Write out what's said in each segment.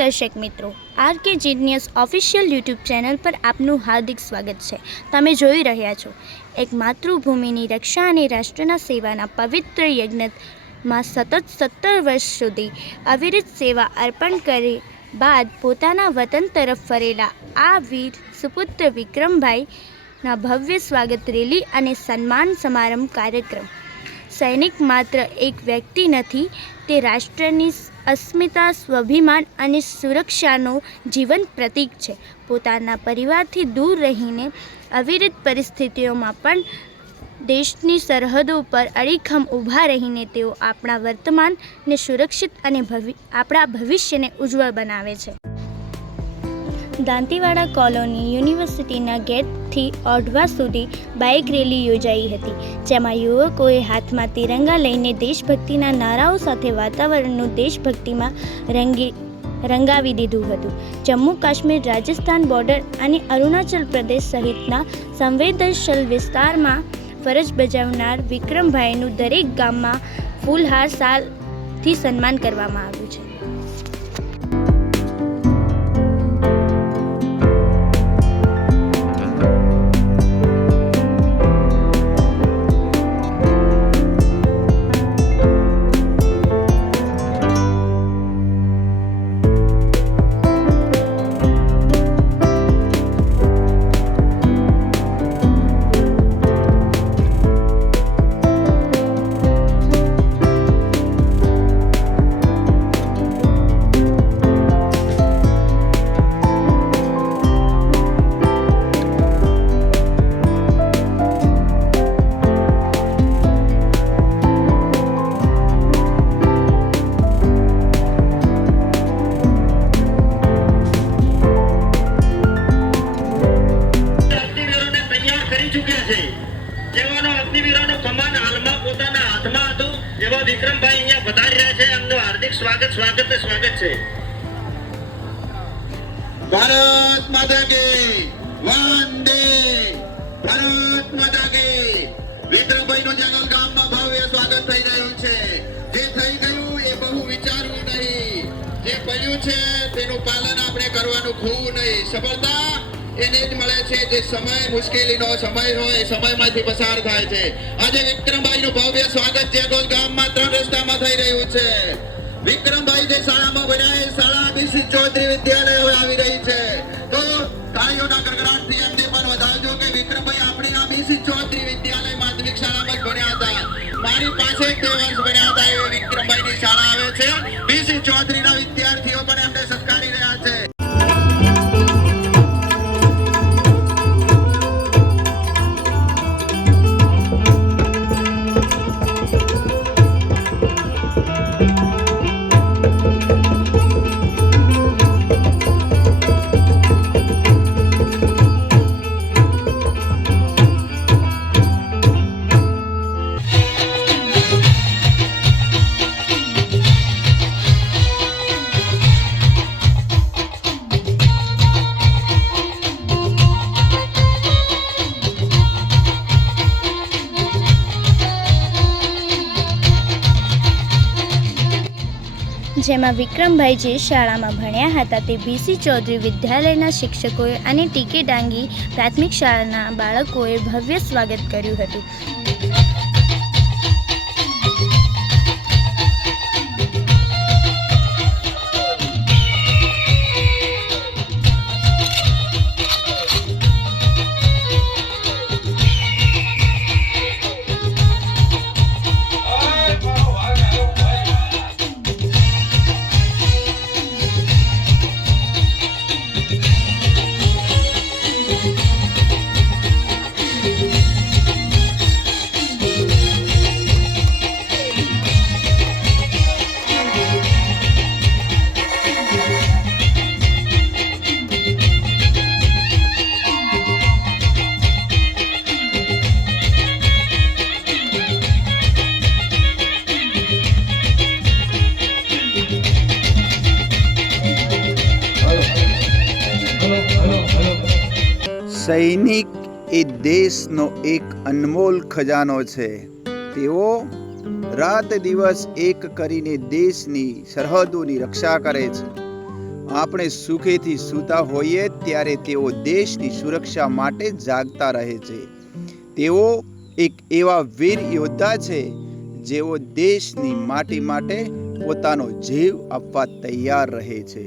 દર્શક મિત્રો, RK genius official YouTube channel પર આપનું હાર્દિક સ્વાગત છે. તમે જોઈ રહ્યા છો એક માતૃભૂમિની રક્ષા અને રાષ્ટ્રના સેવાના પવિત્ર યજ્ઞમાં સતત 17 વર્ષ સુધી અવિરત સેવા અર્પણ કરી બાદ પોતાના વતન તરફ ફરેલા આ વીર સુપુત્ર વિક્રમભાઈના ભવ્ય સ્વાગત રેલી અને સન્માન સમારંભ કાર્યક્રમ. સૈનિક માત્ર એક વ્યક્તિ નથી, તે રાષ્ટ્રની અસ્મિતા, સ્વાભિમાન અને સુરક્ષાનો જીવંત પ્રતીક છે. પોતાના પરિવારથી દૂર રહીને અવિરત પરિસ્થિતિઓમાં પણ દેશની સરહદો પર અડીખમ ઊભા રહીને તેઓ આપણા વર્તમાનને સુરક્ષિત અને આપણા ભવિષ્યને ઉજ્જવળ બનાવે છે. દાંતીવાડા કોલોની યુનિવર્સિટીના ગેટથી ઓઢવા સુધી બાઇક રેલી યોજાઈ હતી, જેમાં યુવકોએ હાથમાં તિરંગા લઈને દેશભક્તિના નારાઓ સાથે વાતાવરણનું દેશભક્તિમાં રંગાવી દીધું હતું. જમ્મુ કાશ્મીર, રાજસ્થાન બોર્ડર અને અરુણાચલ પ્રદેશ સહિતના સંવેદનશીલ વિસ્તારમાં ફરજ બજાવનાર વિક્રમભાઈનું દરેક ગામમાં ફૂલહાર શાલથી સન્માન કરવામાં આવ્યું છે. વિક્રમભાઈ અહીંયા પધારી રહ્યા છે. એમનું હાર્દિક સ્વાગત છે. ભારત માતા કી વંદે ભારત માતા કી. વિક્રમભાઈનું જંગલ ગામમાં ભવ્ય સ્વાગત થઈ રહ્યું છે. જે થઈ ગયું એ બહુ વિચારવું નહીં, જે બન્યું છે તેનું પાલન આપણે કરવાનું ખોવું નહીં. સફળતા એને જ મળે છે જે સમય મુશ્કેલીનો સમય હોય, સમયમાંથી પસાર થાય છે. આજે વિક્રમભાઈનું ભવ્ય સ્વાગત જેગોલ ગામમાં 3 રસ્તામાં થઈ રહ્યું છે. વિક્રમભાઈ જે શાળામાં ભણ્યા એ શાળા બીસી ચૌધરી વિદ્યાલય આવી રહી છે. તો તાળીઓના ગડગડાટથી એમને પણ વધારજો કે વિક્રમભાઈ આપણી આ બીસી ચૌધરી વિદ્યાલય માધ્યમિક શાળામાં જ ભણ્યા હતા. મારી પાસે 2 વર્ષ ભણ્યા હતા એવી વિક્રમભાઈની શાળા આવે છે. બીસી ચૌધરીના વિદ્યાર્થીઓ પણ એમને સત્કારી રહ્યા છે. જેમાં વિક્રમભાઈ જે શાળામાં ભણ્યા હતા તે બીસી ચૌધરી વિદ્યાલયના શિક્ષકોએ અને ટીકે ડાંગી પ્રાથમિક શાળાના બાળકોએ ભવ્ય સ્વાગત કર્યું હતું. સૈનિક એ દેશનો એક અનમોલ ખજાનો છે. તેઓ રાત દિવસ એક કરીને દેશની સરહદોની રક્ષા કરે છે આપણે સુખેથી સૂતા હોઈએ ત્યારે તેઓ દેશની સુરક્ષા માટે જાગતા રહે છે. તેઓ એક એવા વીર યોદ્ધા છે જેઓ દેશની માટી માટે પોતાનો જીવ આપવા તૈયાર રહે છે.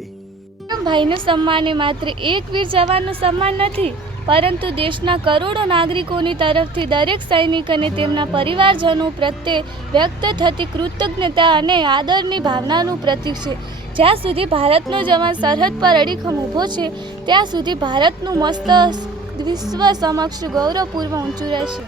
ભાઈનું સન્માન એ માત્ર એક વીર જવાનનું સન્માન નથી, પરંતુ દેશના કરોડો નાગરિકોની તરફથી દરેક સૈનિક અને તેમના પરિવારજનો પ્રત્યે વ્યક્ત થતી કૃતજ્ઞતા અને આદરની ભાવનાનું પ્રતીક છે. જ્યાં સુધી ભારતનો જવાન સરહદ પર અડીખમ ઊભો છે, ત્યાં સુધી ભારતનું મસ્તક વિશ્વ સમક્ષ ગૌરવપૂર્વક ઊંચું રહેશે.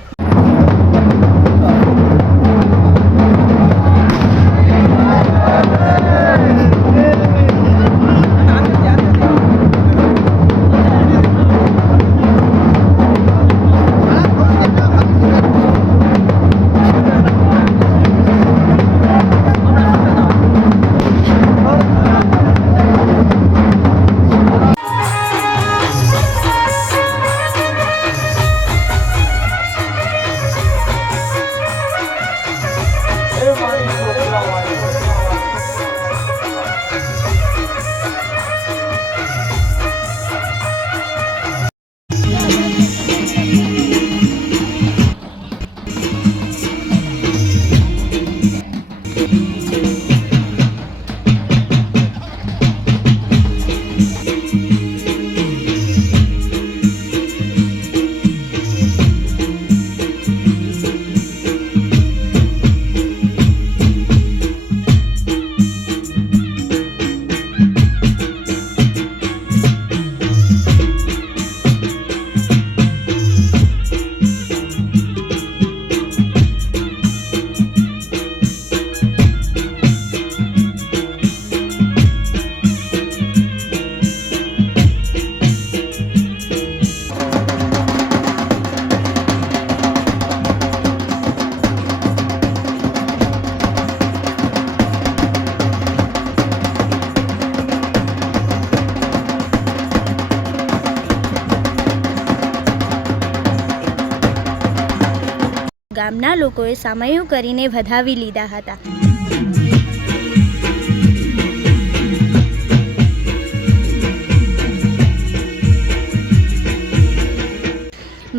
ગામના લોકોએ સામયું કરીને વધાવી લીધા હતા.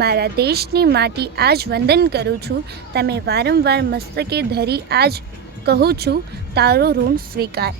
મારા દેશની માટી આજ વંદન કરું છું, તમે વારંવાર મસ્તકે ધરી આજ કહું છું, તારો ઋણ સ્વીકાર.